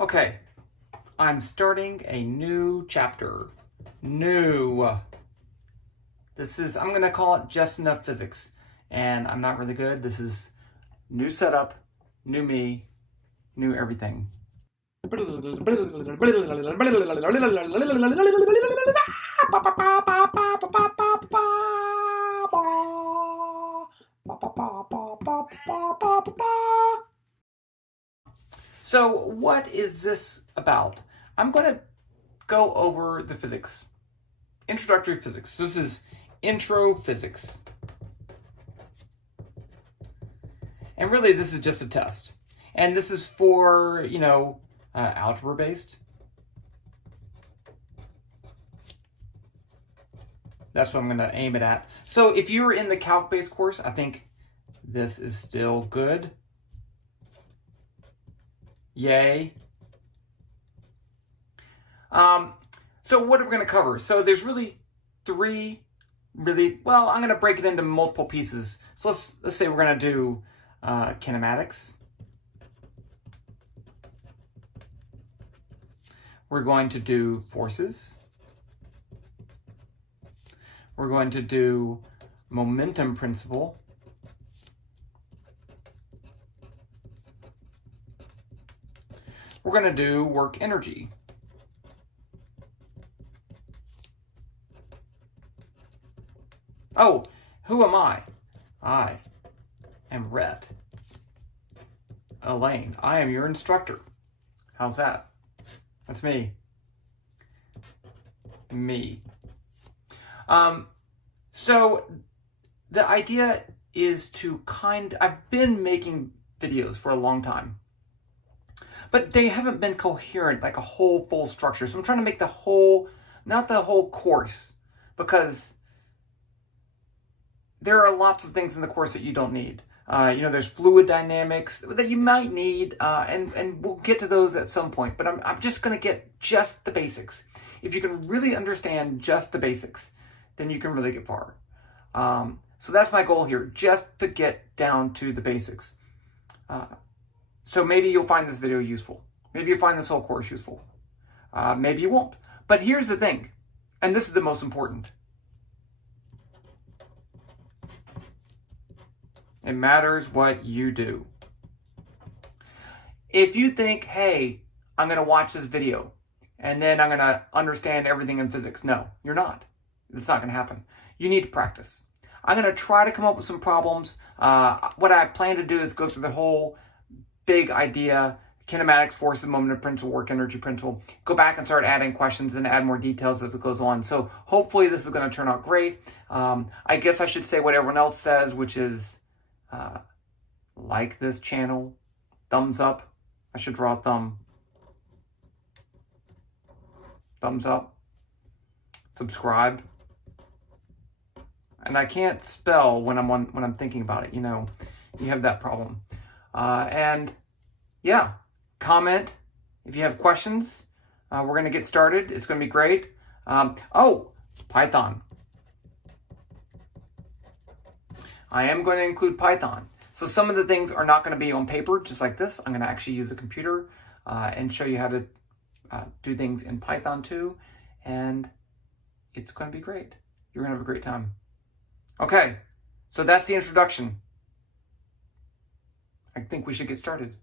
Okay, I'm starting a new chapter. New. I'm going to call it Just Enough Physics. And I'm not really good. This is new setup, new me, new everything. So what is this about? I'm going to go over the physics. Introductory physics. This is intro physics. And really this is just a test. And this is for, algebra-based. That's what I'm going to aim it at. So if you're in the calc-based course, I think this is still good. Yay. So what are we going to cover? So there's really three, I'm going to break it into multiple pieces. So let's say we're going to do kinematics. We're going to do forces. We're going to do momentum principle. We're going to do work energy. Oh, who am I? I am Rhett Elaine. I am your instructor. How's that? That's me. Me. So the idea is to I've been making videos for a long time, but they haven't been coherent, like a whole full structure. So I'm trying to make not the whole course, because there are lots of things in the course that you don't need. There's fluid dynamics that you might need, and we'll get to those at some point, but I'm just going to get just the basics. If you can really understand just the basics, then you can really get far. So that's my goal here, just to get down to the basics. So maybe you'll find this video useful. Maybe you'll find this whole course useful. Maybe you won't. But here's the thing, and this is the most important. It matters what you do. If you think, hey, I'm going to watch this video and then I'm going to understand everything in physics. No, you're not. It's not going to happen. You need to practice. I'm going to try to come up with some problems. What I plan to do is go through the whole big idea, kinematics, forces, momentum principle, work energy principle, go back and start adding questions and add more details as it goes on. So hopefully this is going to turn out great. I guess I should say what everyone else says, which is, like this channel, thumbs up. I should draw a thumb. Thumbs up. Subscribe. And I can't spell when I'm thinking about it. You have that problem. And yeah, comment if you have questions. We're going to get started. It's going to be great. Python. I am going to include Python. So some of the things are not going to be on paper, just like this. I'm going to actually use the computer and show you how to do things in Python too. And it's going to be great. You're going to have a great time. Okay, so that's the introduction. I think we should get started.